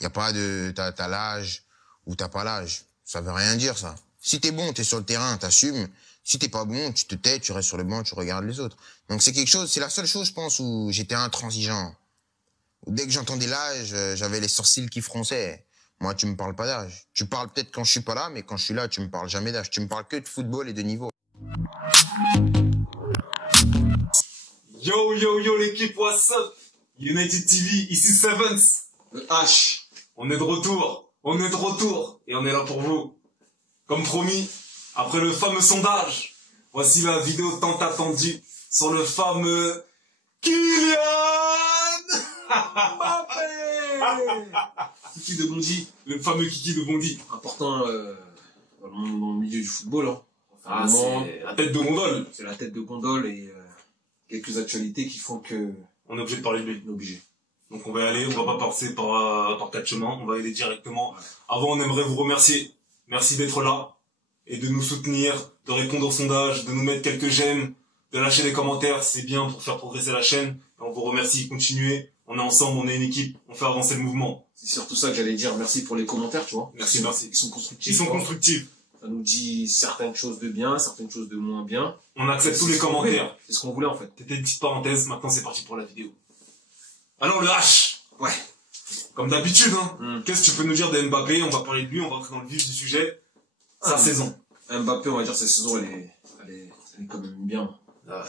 Il n'y a pas de t'as l'âge ou t'as pas l'âge. Ça veut rien dire, ça. Si t'es bon, t'es sur le terrain, t'assumes. Si t'es pas bon, tu te tais, tu restes sur le banc, tu regardes les autres. Donc c'est quelque chose, c'est la seule chose, je pense, où j'étais intransigeant. Dès que j'entendais l'âge, j'avais les sourcils qui fronçaient. Moi, tu me parles pas d'âge. Tu parles peut-être quand je suis pas là, mais quand je suis là, tu me parles jamais d'âge. Tu me parles que de football et de niveau. Yo, yo, yo, l'équipe, what's up? United TV, ici Sevens, le H. On est de retour, et on est là pour vous. Comme promis, après le fameux sondage, voici la vidéo tant attendue sur le fameux Kylian Mbappé. Kiki de Bondy. Le fameux Kiki de Bondy. Important dans le milieu du football. Hein. Ah, c'est la tête de gondole. C'est la tête de gondole et quelques actualités qui font que... On est obligé de parler de lui. On est obligé. Donc on va y aller, on va pas passer par quatre chemins, on va y aller directement. Avant, on aimerait vous remercier. Merci d'être là et de nous soutenir, de répondre au sondage, de nous mettre quelques j'aime, de lâcher des commentaires, c'est bien pour faire progresser la chaîne. Et on vous remercie, continuez, on est ensemble, on est une équipe, on fait avancer le mouvement. C'est surtout ça que j'allais dire, merci pour les commentaires, tu vois. Merci. Ils sont constructifs. Ils sont constructifs. Ça nous dit certaines choses de bien, certaines choses de moins bien. On accepte tous les commentaires. C'est ce qu'on voulait en fait. C'était une petite parenthèse, maintenant c'est parti pour la vidéo. Alors le H. Ouais. Comme d'habitude, hein. Qu'est-ce que tu peux nous dire de Mbappé? On va parler de lui, on va rentrer dans le vif du sujet. Sa saison. Mbappé, on va dire sa saison, elle est quand même bien.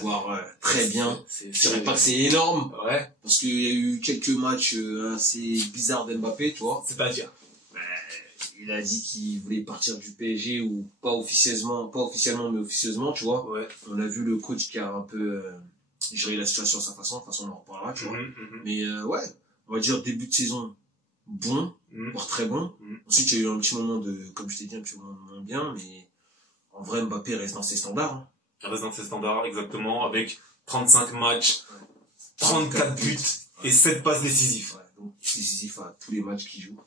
Voire très bien. Je dirais pas que c'est énorme. Ouais. Parce qu'il y a eu quelques matchs assez bizarres d'Mbappé, tu vois. C'est-à-dire? Il a dit qu'il voulait partir du PSG ou pas officiellement mais officieusement, tu vois. Ouais. On a vu le coach qui a un peu géré la situation à sa façon. De toute façon, on en reparlera, tu vois. Mais ouais, on va dire début de saison bon, voire très bon. Ensuite, il y a eu un petit moment de, comme je t'ai dit, un petit moment de moins bien, mais en vrai, Mbappé reste dans ses standards. Hein. Il reste dans ses standards, exactement, avec 35 matchs, 34 buts et 7 passes décisives. Ouais, donc décisif à tous les matchs qu'il joue.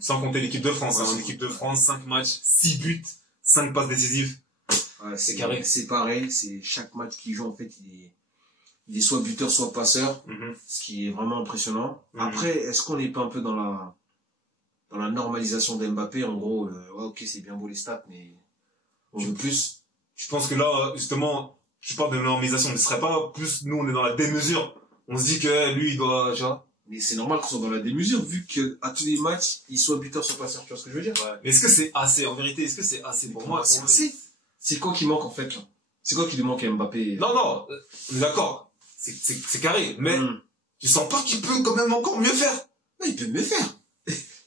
Sans compter l'équipe de France. Ouais, l'équipe de France, 5 matchs, 6 buts, 5 passes décisives. Ouais, c'est carré. C'est pareil, c'est chaque match qu'il joue, en fait, il est soit buteur, soit passeur, ce qui est vraiment impressionnant. Après, est-ce qu'on n'est pas un peu dans la normalisation d'Mbappé? En gros, ouais, ok, c'est bien beau les stats, mais on veut plus. Je pense que là, justement, tu parles de normalisation, mais ce serait pas plus, nous, on est dans la démesure. On se dit que lui, il doit, tu vois. Mais c'est normal qu'on soit dans la démesure, vu que à tous les matchs, il soit buteur, soit passeur, tu vois ce que je veux dire? Ouais. Mais est-ce que c'est assez, en vérité, est-ce que c'est assez pour moi? C'est assez. C'est quoi qui manque, en fait, là? C'est quoi qui lui manque à Mbappé? Non, on est d'accord. C'est carré, mais tu sens pas qu'il peut quand même encore mieux faire? Non, il peut mieux faire.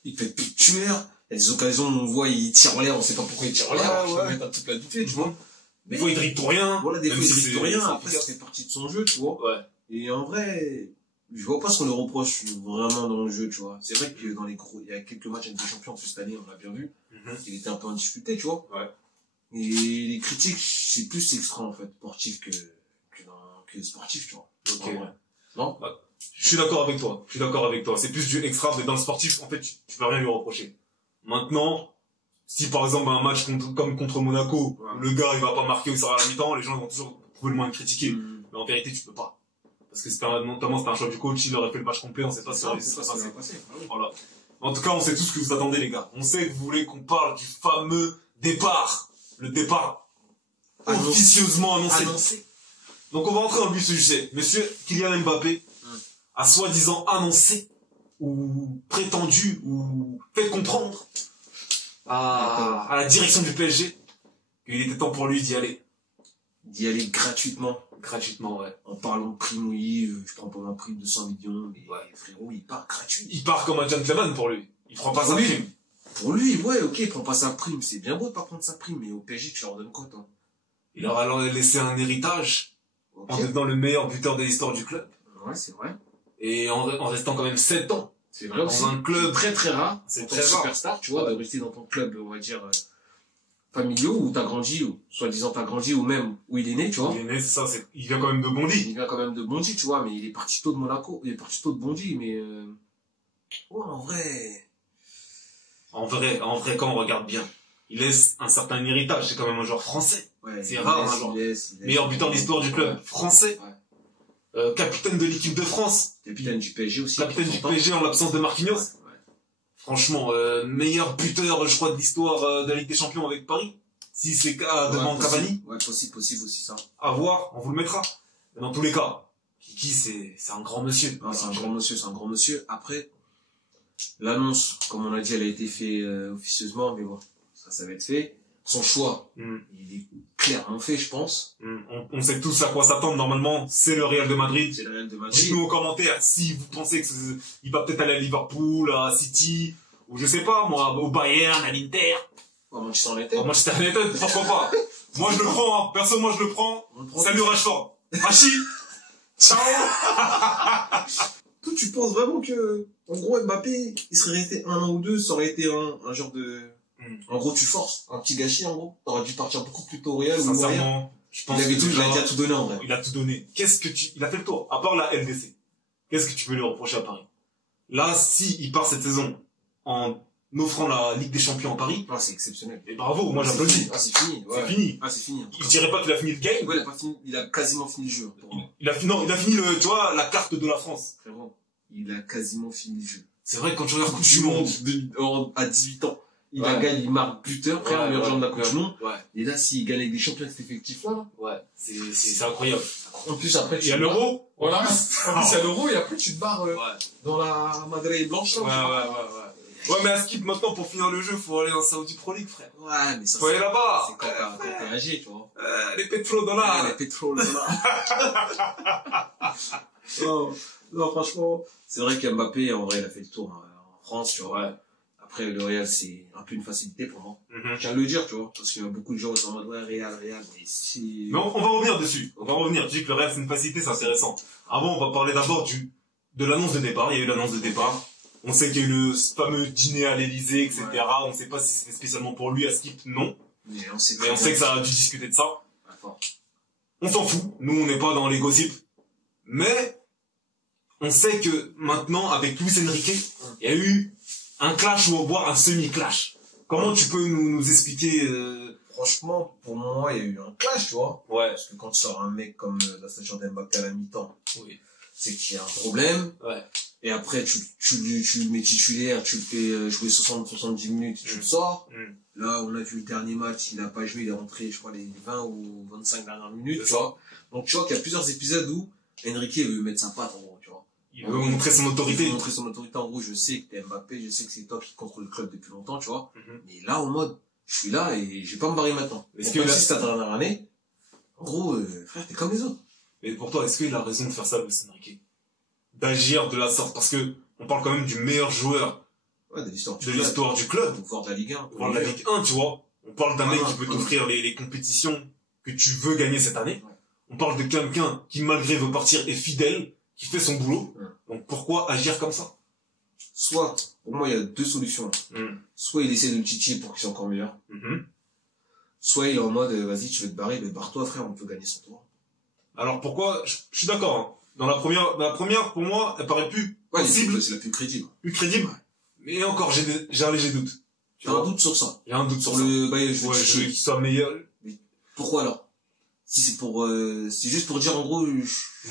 Il peut être plus tueur. Il y a des occasions où on voit, il tire en l'air, on sait pas pourquoi il tire en l'air. Je peux mettre un truc là-dessus, tu vois. Des fois, il dribble pour rien. Voilà, des fois, il dribble pour rien. Après, ça fait partie de son jeu, tu vois. Ouais. Et en vrai, je vois pas ce qu'on le reproche vraiment dans le jeu, tu vois. C'est vrai que il y a quelques matchs avec des champions cette année, on l'a bien vu. Il était un peu en difficulté, tu vois. Ouais. Et les critiques, c'est plus extra, en fait, sportif que sportif, tu vois. Ok. En vrai. Non? Je suis d'accord avec toi. C'est plus du extra, mais dans le sportif, en fait, tu peux rien lui reprocher. Maintenant, si par exemple un match comme contre Monaco, le gars il va pas marquer ou ça sera à la mi-temps, les gens vont toujours trouver le moyen de critiquer. Mais en vérité, tu peux pas. Parce que notamment c'était un choix du coach, il aurait fait le match complet, on sait pas si ça s'est passé. Voilà. En tout cas, on sait tous ce que vous attendez, les gars. On sait que vous voulez qu'on parle du fameux départ. Le départ officieusement annoncé. Donc on va rentrer dans le vif du sujet. Monsieur Kylian Mbappé a soi-disant annoncé ou prétendu ou fait comprendre à la direction du PSG qu'il était temps pour lui d'y aller. D'y aller gratuitement. Gratuitement, ouais. En parlant de prix, oui, je prends pas un prix de 200 millions, mais ouais, frérot, il part gratuit. Il part comme un gentleman pour lui. Il prend pas sa prime. Pour lui, ouais, ok, il prend pas sa prime. C'est bien beau de pas prendre sa prime, mais au PSG, tu leur donnes quoi, toi? Il leur a laissé un héritage en devenant le meilleur buteur de l'histoire du club. Ouais, c'est vrai. Et en restant quand même 7 ans. C'est vrai aussi. Dans un club très très rare. C'est très rare. Superstar, tu vois, de rester dans ton club, on va dire, familiaux, où t'as grandi, ou soi-disant t'as grandi, ou même où il est né, tu vois. Il est né, c'est ça, il vient quand même de Bondy. Il vient quand même de Bondy, tu vois, mais il est parti tôt de Monaco, il est parti tôt de Bondy, mais ouais, en vrai, quand on regarde bien, il laisse un certain héritage, c'est quand même un joueur français. Ouais, c'est rare, un joueur. Meilleur buteur de l'histoire du club français. Ouais. Capitaine de l'équipe de France. Capitaine du PSG aussi. Capitaine du PSG en l'absence de Marquinhos. Ouais. Franchement, meilleur buteur, je crois, de l'histoire de la Ligue des Champions avec Paris. Si c'est devant Cavani. Ouais, possible aussi ça. À voir, on vous le mettra. Mais dans tous les cas, Kiki, c'est un grand monsieur. Non, c'est un grand monsieur. Après, l'annonce, comme on a dit, elle a été faite officieusement, mais bon, ça va être fait. Son choix, il est clairement fait, je pense. On sait tous à quoi s'attendre normalement. C'est le Real de Madrid. C'est le Real de Madrid. Dites-nous en commentaire si vous pensez qu'il va peut-être aller à Liverpool, à City, ou je sais pas, moi, au Bayern, à l'Inter. À Manchester United. À Manchester United, pourquoi pas. Moi, je le prends, hein. Perso, moi, je le prends. Salut Rashford. Hachi. Ciao. Toi, tu penses vraiment que, en gros, Mbappé, il serait resté 1 an ou 2, ça aurait été un genre de... En gros, tu forces. Un petit gâchis, en gros. T'aurais dû partir beaucoup plus tôt au Real. Sincèrement, je pense il a déjà tout donné, en vrai. Il a tout donné. Il a fait le tour. À part la LDC. Qu'est-ce que tu peux lui reprocher à Paris? Là, si il part cette saison en offrant la Ligue des Champions à Paris. Ah, c'est exceptionnel. Et bravo, moi j'applaudis. Ah, c'est fini. Ouais. C'est fini. Ah, c'est fini. Je dirais pas qu'il a fini le game. Ouais, il a quasiment fini le jeu. Il a fini tu vois, la carte de la France. Frérot, il a quasiment fini le jeu. C'est vrai que quand tu regardes Coupe du Monde à 18 ans, il gagne, il marque buteur, frère, meilleur joueur de la Coupe du Monde. Ouais. Et là, s'il gagne avec des champions de cet effectif-là, ouais, c'est incroyable. En plus, après, il y a l'euro. Voilà. En plus, il y a l'euro et après, tu te barres dans la Madeleine blanche, là. Ouais, mais à Skip, maintenant, pour finir le jeu, faut aller en Saudi Pro League, frère. Ouais, mais ça, faut aller là-bas. C'est quand t'es âgé, tu vois. Les pétrodollars. Les pétrodollars. Non, franchement, c'est vrai qu'Mbappé, en vrai, il a fait le tour en France, tu vois. Ouais. Après, le Real, c'est un peu une facilité pour moi. Je tiens à le dire, tu vois. Parce qu'il y a beaucoup de gens qui sont en mode, ouais, Real, mais si... Mais on va revenir dessus. On va revenir. Tu dis que le Real, c'est une facilité, c'est intéressant. Avant, on va parler d'abord de l'annonce de départ. Il y a eu l'annonce de départ. On sait qu'il y a eu le fameux dîner à l'Elysée, etc. Ouais. On ne sait pas si c'était spécialement pour lui, à Skip, non. Mais on sait que ça a dû discuter de ça. Ouais, on s'en fout. Nous, on n'est pas dans les gossips. Mais, on sait que maintenant, avec Luis Enrique, il y a eu un clash ou voire un semi-clash. Comment tu peux nous expliquer Franchement, pour moi, il y a eu un clash, tu vois. Ouais. Parce que quand tu sors un mec comme la station d'Mbappé à la mi-temps, c'est qu'il y a un problème. Ouais. Et après, tu le mets titulaire, tu le fais jouer 60-70 minutes, tu le sors. Là, on a vu le dernier match, il n'a pas joué, il est rentré, je crois, les 20 ou 25 dernières minutes, tu vois. Donc, tu vois qu'il y a plusieurs épisodes où Enrique veut mettre sa patte, en gros, tu vois. Il veut montrer son autorité. Il veut montrer son autorité. En gros, je sais que t'es Mbappé, je sais que c'est toi qui contrôle le club depuis longtemps, tu vois. Mais là, en mode, je suis là et je vais pas me barrer maintenant. Est-ce que si c'est ta dernière année, en gros, frère, t'es comme les autres. Mais pour toi, est-ce qu'il a raison de faire ça, Luis Enrique? D'agir de la sorte, parce que on parle quand même du meilleur joueur de l'histoire du club. Voire de la Ligue 1. Voire de la Ligue 1, tu vois. On parle d'un mec qui peut t'offrir les compétitions que tu veux gagner cette année. Ouais. On parle de quelqu'un qui, malgré veut partir, est fidèle, qui fait son boulot. Donc pourquoi agir comme ça? Soit, pour moi, il y a deux solutions. Soit il essaie de le titiller pour qu'il soit encore meilleur. Soit il est en mode, vas-y, tu veux te barrer, mais barre-toi, frère, on peut gagner sans toi. Alors pourquoi? Je suis d'accord, hein. Dans la première, pour moi, elle paraît plus possible. C'est la plus crédible. Plus crédible. Ouais. Mais encore, j'ai un léger doute. T'as un doute sur ça? J'ai un doute sur le ouais, je veux qu'il soit meilleur. Mais pourquoi alors? Si c'est pour, c'est juste pour dire en gros,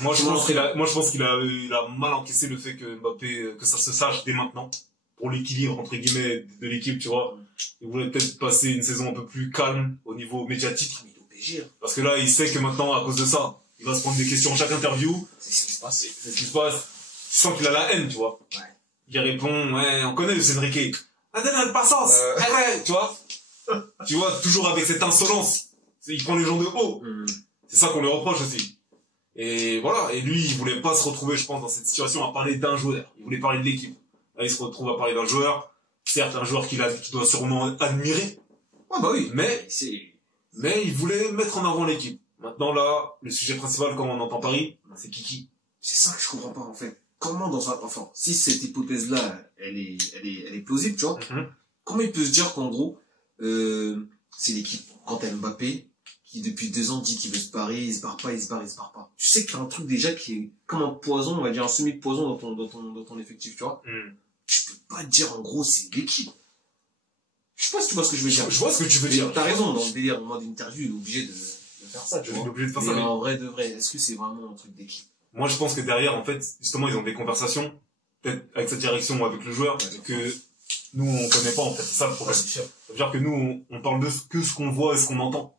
moi je pense qu'il a mal encaissé le fait que Mbappé, que ça se sache dès maintenant. Pour l'équilibre, entre guillemets, de l'équipe, tu vois. Il voulait peut-être passer une saison un peu plus calme au niveau médiatique. Mais il est obligé. Parce que là, il sait que maintenant, à cause de ça, il va se prendre des questions à chaque interview. C'est ce qui se passe. C'est ce qui se passe. Tu sens qu'il a la haine, tu vois. Ouais. Il répond, ouais, on connaît Luis Enrique. Adèle Passance. Tu vois. Tu vois, toujours avec cette insolence. Il prend les gens de haut. C'est ça qu'on lui reproche aussi. Et voilà. Et lui, il voulait pas se retrouver, je pense, dans cette situation à parler d'un joueur. Il voulait parler de l'équipe. Là, il se retrouve à parler d'un joueur. Certes, un joueur qu'il doit sûrement admirer. Ouais, bah oui. Mais il voulait mettre en avant l'équipe. Maintenant, là, le sujet principal, comme on entend Paris, c'est Kiki. C'est ça que je comprends pas, en fait. Comment enfin, si cette hypothèse-là, elle est plausible, tu vois, comment il peut se dire qu'en gros, c'est l'équipe, quand t'as Mbappé, qui depuis 2 ans dit qu'il veut se barrer, il se barre pas. Tu sais qu'il y a un truc déjà qui est comme un poison, on va dire un semi-poison dans ton effectif, tu vois. Tu peux pas dire, en gros, c'est l'équipe. Je sais pas si tu vois ce que je veux dire. Je vois ce que tu veux dire. T'as raison, dans le délire, en mode interview, il est obligé de faire ça, tu vois. Il est obligé de faire ça. Mais en vrai de vrai, est-ce que c'est vraiment un truc d'équipe? Moi, je pense que derrière, en fait, justement, ils ont des conversations, peut-être avec sa direction ou avec le joueur, que nous, on connaît pas, en fait. C'est ça le problème. c'est sûr. Ça veut dire que nous, on parle de ce qu'on voit et ce qu'on entend.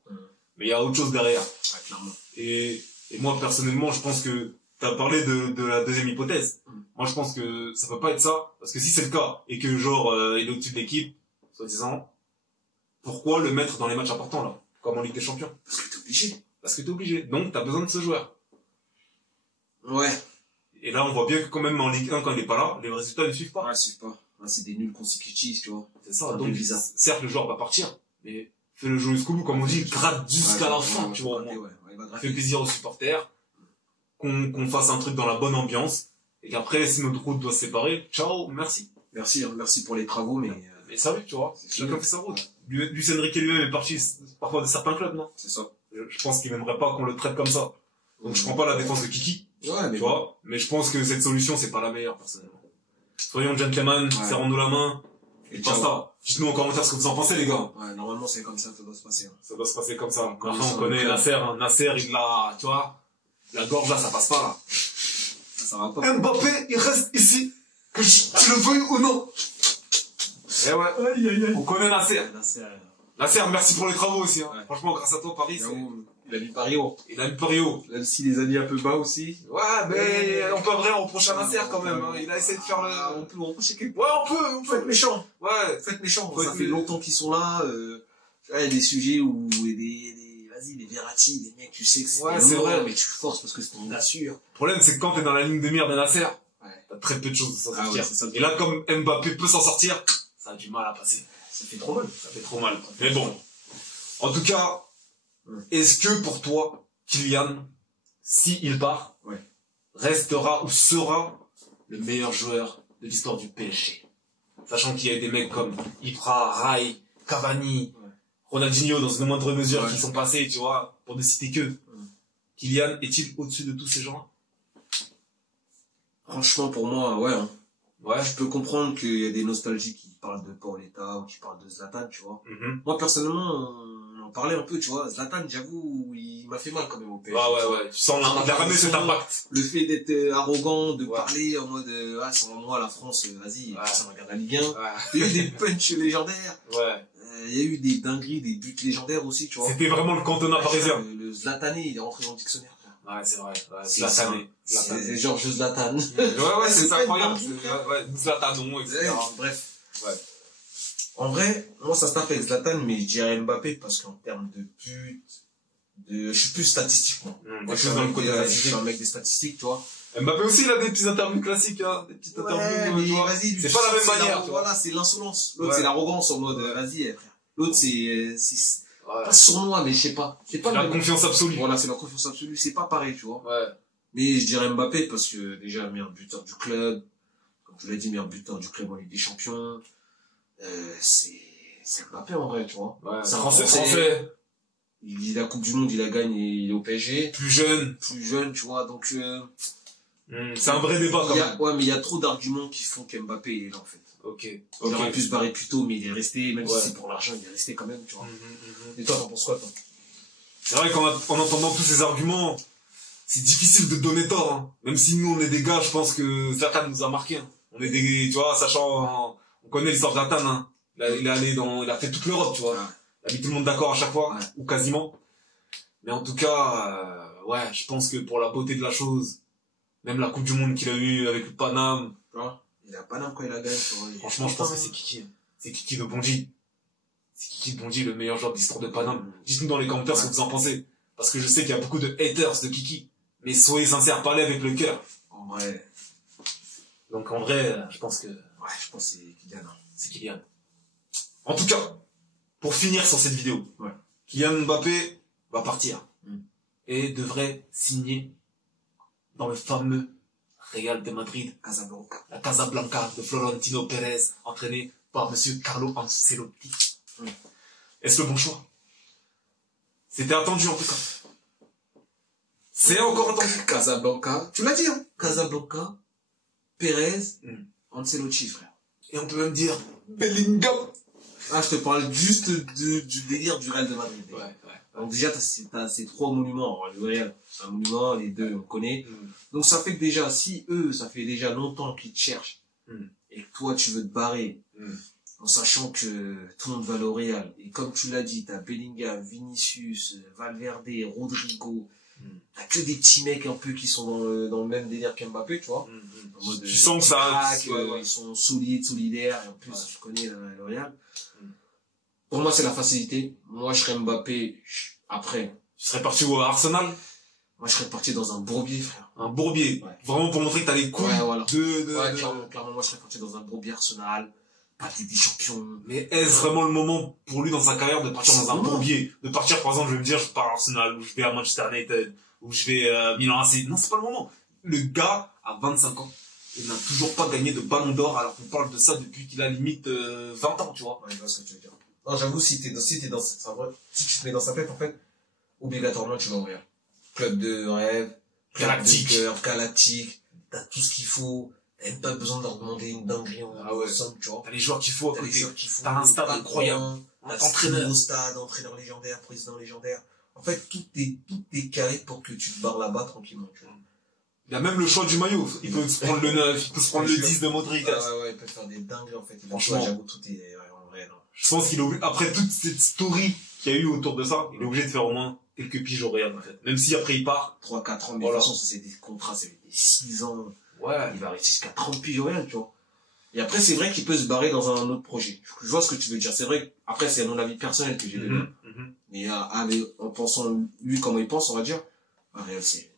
Mais il y a autre chose derrière. Ouais, clairement. Et moi, personnellement, je pense que t'as parlé de la deuxième hypothèse. Moi, je pense que ça peut pas être ça. Parce que si c'est le cas, et que genre, il est au-dessus de l'équipe, soi-disant, pourquoi le mettre dans les matchs importants, là? Comme en Ligue des Champions? Parce que t'es obligé. Parce que t'es obligé. Donc, t'as besoin de ce joueur. Ouais. Et là, on voit bien que quand même en Ligue 1, quand il est pas là, les résultats ne suivent pas. Ouais, c'est pas. Ouais, c'est des nuls consécutifs, tu vois. C'est ça. Un peu Donc, bizarre. certes, le joueur va partir, mais fais-le jouer jusqu'au bout, comme on dit, gratte jusqu'à la fin, tu vois. Il va gratter. Fait plaisir aux supporters, qu'on fasse un truc dans la bonne ambiance, et qu'après, si notre route doit se séparer, ciao, merci. Merci, hein, merci pour les travaux, mais salut, tu vois. Chacun fait sa route. Luis Enrique lui-même est parti parfois de certains clubs, non? c'est ça. Je pense qu'il n'aimerait pas qu'on le traite comme ça. Donc je prends pas la défense de Kiki, Ouais, mais tu vois. Mais je pense que cette solution, c'est pas la meilleure, personnellement. Soyons gentlemen, serrons-nous la main, et basta. Dites-nous en commentaire ce que vous en pensez, les gars. Ouais, normalement, c'est comme ça que ça doit se passer. Hein. Ça doit se passer comme ça. Après, Comme on ça, connaît donc, Nasser, hein. Nasser, il l'a, tu vois. La gorge, là, ça passe pas, là. Ça va pas. Mbappé, il reste ici. Que tu le veuilles ou non. Eh ouais. On connaît Nasser. Nasser, merci pour les travaux aussi, hein. Ouais. Franchement, grâce à toi, Paris, Il a mis Paris haut. il a mis Paris haut. Même s'il les a mis un peu bas aussi. Ouais, mais on peut vraiment reprocher à Nasser quand même, hein. Il a essayé de faire le... On peut reprocher quelque Ouais, on Faut être peut. méchant. Ouais. Faites méchant. Faut Ça être- fait longtemps qu'ils sont là. Il y a des sujets où vas-y, les Verratti, des mecs, tu sais que c'est Ouais, c'est vrai. mais tu forces parce que c'est ton gars sûr. Le problème, c'est que quand t'es dans la ligne de mire de Nasser, Ouais. t'as très peu de choses de s'en Ah sortir. ouais, c'est ça le Et là, comme Mbappé peut s'en sortir, ça a du mal à passer. Ça fait trop mal. Ça fait trop mal. Mais bon. En tout cas, est-ce que pour toi, Kylian, s'il part, restera ou sera le meilleur joueur de l'histoire du PSG? Sachant qu'il y a des mecs comme Ibra, Rai, Cavani, Ronaldinho dans une moindre mesure qui sont passés, tu vois, pour ne citer que. Kylian est-il au-dessus de tous ces gens? Franchement, pour moi, ouais. Hein. Ouais. Je peux comprendre qu'il y a des nostalgies qui parlent de Paoletta ou qui parlent de Zlatan, tu vois. Moi, personnellement, on en parlait un peu, tu vois. Zlatan, j'avoue, il m'a fait mal quand même au PSG. Ouais. Tu sens il a ramené cet impact. Le fait d'être arrogant, de parler en mode, sans moi, la France, vas-y, ça regarde la Ligue 1. Il y a eu des punchs légendaires. Ouais. Il y a eu des dingueries, des buts légendaires aussi, tu vois. C'était vraiment le cantonat parisien. Le Zlatané, il est rentré dans le dictionnaire. Ouais, c'est vrai. Ouais, Zlatané. C'est Georges Zlatan. Ouais, c'est pas incroyable. une Ouais, Zlatanon, etc. Bref. Ouais. En vrai, moi, ça se tape avec Zlatan, mais je dirais Mbappé parce qu'en termes de buts, je suis plus statistique, moi. Moi, je suis un mec des statistiques, tu vois. Mbappé aussi, il a des petits interviews classiques, hein. Des petites interviews, mais tu vois. vas-y, C'est pas la même manière, tu vois. Voilà, c'est l'insolence. L'autre, c'est l'arrogance en mode, vas-y, frère. L'autre, c'est pas sournois, mais je sais pas. C'est pas la confiance absolue. Voilà, c'est la confiance absolue. C'est pas pareil, tu vois. Ouais. Mais je dirais Mbappé parce que déjà, meilleur buteur du club. Comme tu l'as dit, meilleur buteur du club en Ligue des Champions. C'est Mbappé en vrai, tu vois. Ouais. C'est un Français. Il la Coupe du Monde, il la gagne et il est au PSG. Plus jeune, tu vois. Donc, c'est un vrai débat quand même. Ouais, mais il y a trop d'arguments qui font qu'Mbappé est là, en fait. Ok. Il aurait pu se barrer plus tôt, mais il est resté, même si c'est pour l'argent, il est resté quand même, tu vois. Et toi, t'en penses quoi, toi? C'est vrai qu'en entendant tous ces arguments, c'est difficile de donner tort, hein. Même si nous, on est des gars, je pense que Zlatan nous a marqué, hein. On est des, tu vois, sachant, on connaît l'histoire de Zlatan, hein. Il a fait toute l'Europe, tu vois. Il a mis tout le monde d'accord à chaque fois, ou quasiment. Mais en tout cas, je pense que pour la beauté de la chose, même la Coupe du Monde qu'il a eue avec le Paname, il a Paname quand il a gagné, franchement, je pense que c'est Kiki. C'est Kiki de Bondy. C'est Kiki de Bondy, le meilleur joueur de l'histoire de Paname. Dites-nous dans les commentaires ce que vous en pensez. Parce que je sais qu'il y a beaucoup de haters de Kiki. Mais soyez sincères, parlez avec le cœur. En vrai. Donc en vrai, je pense que... Ouais, je pense que c'est Kylian. C'est Kylian. En tout cas, pour finir sur cette vidéo, Kylian Mbappé va partir. Et devrait signer dans le fameux Real de Madrid, Casablanca. La Casablanca de Florentino Pérez, entraîné par monsieur Carlo Ancelotti. Est-ce le bon choix? C'était attendu en tout cas. C'est encore attendu. Casablanca. Tu l'as dit, hein? Casablanca, Pérez, Ancelotti, frère. Et on peut même dire Bellingham. Ah, je te parle juste du délire du Real de Madrid. Ouais. Donc déjà, t'as ces trois monuments. Le Real, c'est un monument, les deux, on connaît. Donc ça fait que déjà, si eux, ça fait déjà longtemps qu'ils te cherchent, et que toi, tu veux te barrer, En sachant que tout le monde va au Real. Et comme tu l'as dit, t'as Bellingham, Vinicius, Valverde, Rodrigo. T'as que des petits mecs un peu qui sont dans le même délire qu'Mbappé, tu vois. En mode, tu sens que ça... Ils sont solidaires, et en plus, tu connais le Real. Pour moi, c'est la facilité. Moi, je serais Mbappé. Après. Tu serais parti où, à Arsenal? Moi, je serais parti dans un bourbier, frère. Un bourbier. Ouais. Vraiment pour montrer que t'as les couilles voilà. de... Clairement, moi, je serais parti dans un bourbier Arsenal. Pas des champions. Mais est-ce vraiment le moment pour lui dans sa carrière de partir dans un bourbier? De partir, par exemple, je vais me dire, je pars à Arsenal, ou je vais à Manchester United, ou je vais à Milan AC. Non, c'est pas le moment. Le gars a 25 ans. Il n'a toujours pas gagné de ballon d'or, alors qu'on parle de ça depuis qu'il a limite 20 ans, tu vois. Ouais, je vois ce que tu veux dire. Non, j'avoue, si tu te mets dans sa tête, en fait, obligatoirement, tu vas au Real. Club de rêve, galactique, de cœur, galactique, t'as tout ce qu'il faut, t'as même pas besoin de leur demander une dinguerie en somme, tu vois. T'as les joueurs qu'il faut à côté. T'as un stade incroyable. T'as entraîneur stade, entraîneur légendaire, président légendaire. En fait, tout est carré pour que tu te barres là-bas tranquillement, tu vois. Il y a même le choix du maillot. Il peut se prendre le 9, il peut se prendre le 10 de Modric. Ouais, il peut faire des dingueries, en fait. Franchement, j'avoue, tout est en vrai, non. Je pense qu'il est obligé, après toute cette story qu'il y a eu autour de ça, il est obligé de faire au moins quelques piges au Real, en fait. Même si après il part. 3-4 ans, mais de toute façon, ça c'est des contrats, c'est des 6 ans. Ouais. Il va rester jusqu'à 30 piges au Real, tu vois. Et après, c'est vrai qu'il peut se barrer dans un autre projet. Je vois ce que tu veux dire. C'est vrai, après, c'est mon avis personnel que j'ai donné. Mais, en pensant, lui, comment il pense, on va dire, Real, c'est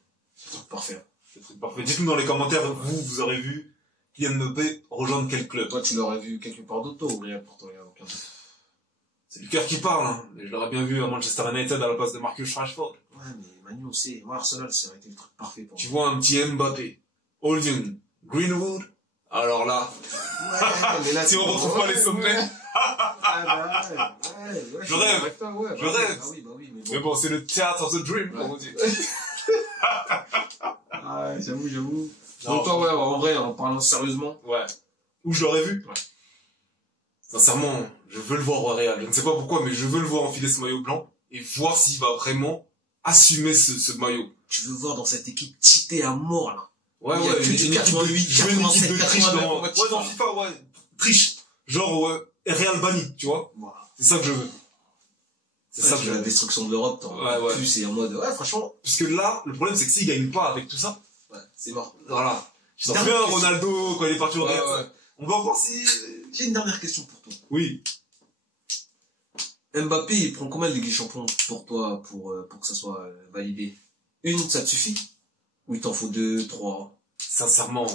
parfait. C'est parfait. Dites-nous dans les commentaires, vous aurez vu Kylian Mbappé rejoindre quel club? Toi, tu l'aurais vu quelque part d'autre au Real pour toi, il n'y a aucun doute. C'est le cœur qui parle, hein. Je l'aurais bien vu à Manchester United à la place de Marcus Rashford. Ouais, mais Manu, on sait. Moi, Arsenal, ça aurait été le truc parfait pour moi. Tu vois un petit Mbappé, Holding, Greenwood, alors là. Ouais, mais là, si on retrouve pas les sommets. Je rêve. Je rêve. Ah oui, mais bon, c'est le théâtre of the dream, comme on dit. Ah, j'avoue. Donc, toi, ouais, en vrai, en parlant sérieusement. Ouais. Où je l'aurais vu? Ouais. Sincèrement, je veux le voir au Real. Je ne sais pas pourquoi, mais je veux le voir enfiler ce maillot blanc et voir s'il va vraiment assumer ce maillot. Tu veux voir dans cette équipe titée à mort, là. Ouais, une équipe de triche dans FIFA, ouais. Triche. Genre, Real Banni, tu vois. Voilà. C'est ça que je veux. C'est ça que la destruction de l'Europe, ouais. Plus c'est en mode, ouais, franchement. Parce que là, le problème, c'est que s'il gagne pas avec tout ça. Ouais, c'est mort. Voilà. Je sens bien Ronaldo quand il est parti au Real. Ouais. On va voir si... J'ai une dernière question pour toi. Oui. Mbappé, il prend combien de Ligue des Champions pour toi, pour que ça soit validé? Une, ça te suffit? Ou il t'en faut 2, 3? Sincèrement,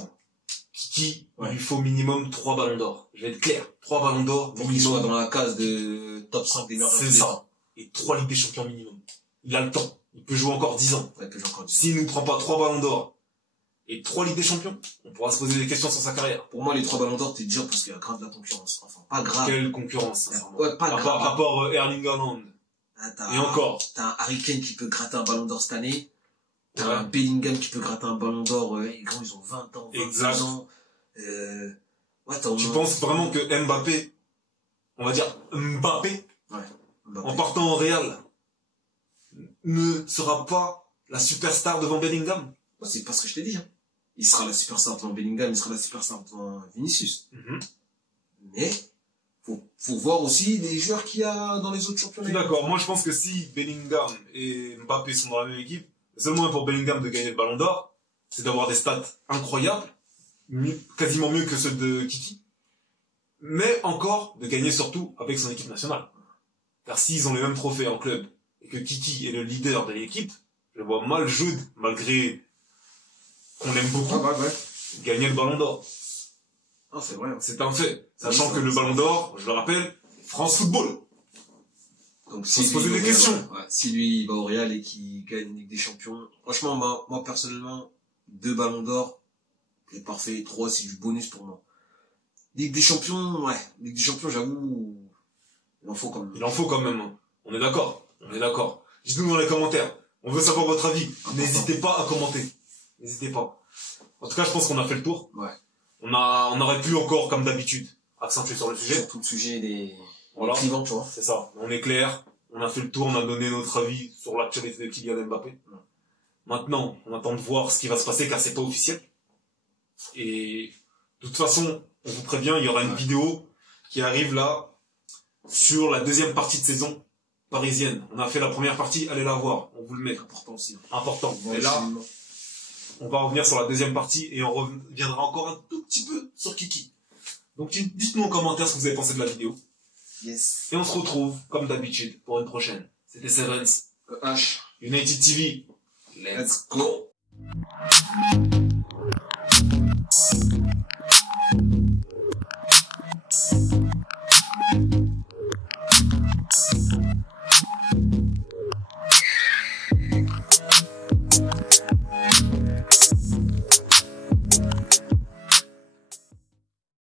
Kiki, il lui faut minimum 3 ballons d'or. Je vais être clair. 3 ballons d'or. Pour qu'il soit dans la case de top 5 des meilleurs. C'est ça. Et 3 Ligues des Champions minimum. Il a le temps. Il peut jouer encore 10 ans. Ouais, il peut jouer encore 10 ans. S'il nous prend pas 3 ballons d'or et 3 Ligues des Champions, on pourra se poser des questions sur sa carrière. Pour moi, les 3 ballons d'or, t'es dur parce qu'il y a grave de la concurrence. Enfin, pas grave. Quelle concurrence, sincèrement. Ouais, pas grave. Par rapport à Erling Haaland. Et encore. T'as un Harry Kane qui peut gratter un ballon d'or cette année. T'as un Bellingham qui peut gratter un ballon d'or. Les grands, ils ont 20 ans, 22 ans. Tu penses vraiment que Mbappé, on va dire Mbappé, en partant au Real, ne sera pas la superstar devant Bellingham? C'est pas ce que je t'ai dit. Hein. Il sera la superstar devant Bellingham, il sera la superstar devant Vinicius. Mais faut voir aussi les joueurs qu'il y a dans les autres championnats. D'accord. Moi, je pense que si Bellingham et Mbappé sont dans la même équipe, le seul moyen pour Bellingham de gagner le Ballon d'Or, c'est d'avoir des stats incroyables, quasiment mieux que ceux de Kiki, mais encore de gagner surtout avec son équipe nationale. Car s'ils ont les mêmes trophées en club et que Kiki est le leader de l'équipe, je vois mal Jude, malgré qu'on l'aime beaucoup, gagner le Ballon d'Or. Ah, c'est vrai. C'est un fait. Sachant que le Ballon d'Or, je le rappelle, France Football. Donc, faut se poser des questions. Si lui, il va au Real et qu'il gagne une Ligue des Champions, franchement, moi, personnellement, 2 Ballons d'Or, c'est parfait. 3, c'est du bonus pour moi. Ligue des Champions, Ligue des Champions, j'avoue, il en faut quand même. Il en faut quand même. On est d'accord. Dites-nous dans les commentaires. On veut savoir votre avis. N'hésitez pas à commenter. N'hésitez pas. En tout cas, je pense qu'on a fait le tour. Ouais. On aurait pu encore, comme d'habitude, accentuer sur le sujet. Surtout le sujet des clivants, tu vois. C'est ça. On est clair. On a fait le tour. On a donné notre avis sur l'actualité de Kylian Mbappé. Maintenant, on attend de voir ce qui va se passer car c'est pas officiel. Et, de toute façon, on vous prévient, il y aura une vidéo qui arrive là sur la deuxième partie de saison parisienne. On a fait la première partie, allez la voir. On vous le met. Important aussi. Important. Et là, on va revenir sur la deuxième partie et on reviendra encore un tout petit peu sur Kiki. Donc dites-nous en commentaire ce que vous avez pensé de la vidéo. Yes. Et on se retrouve, comme d'habitude, pour une prochaine. C'était Sevens. H. United TV. Let's go.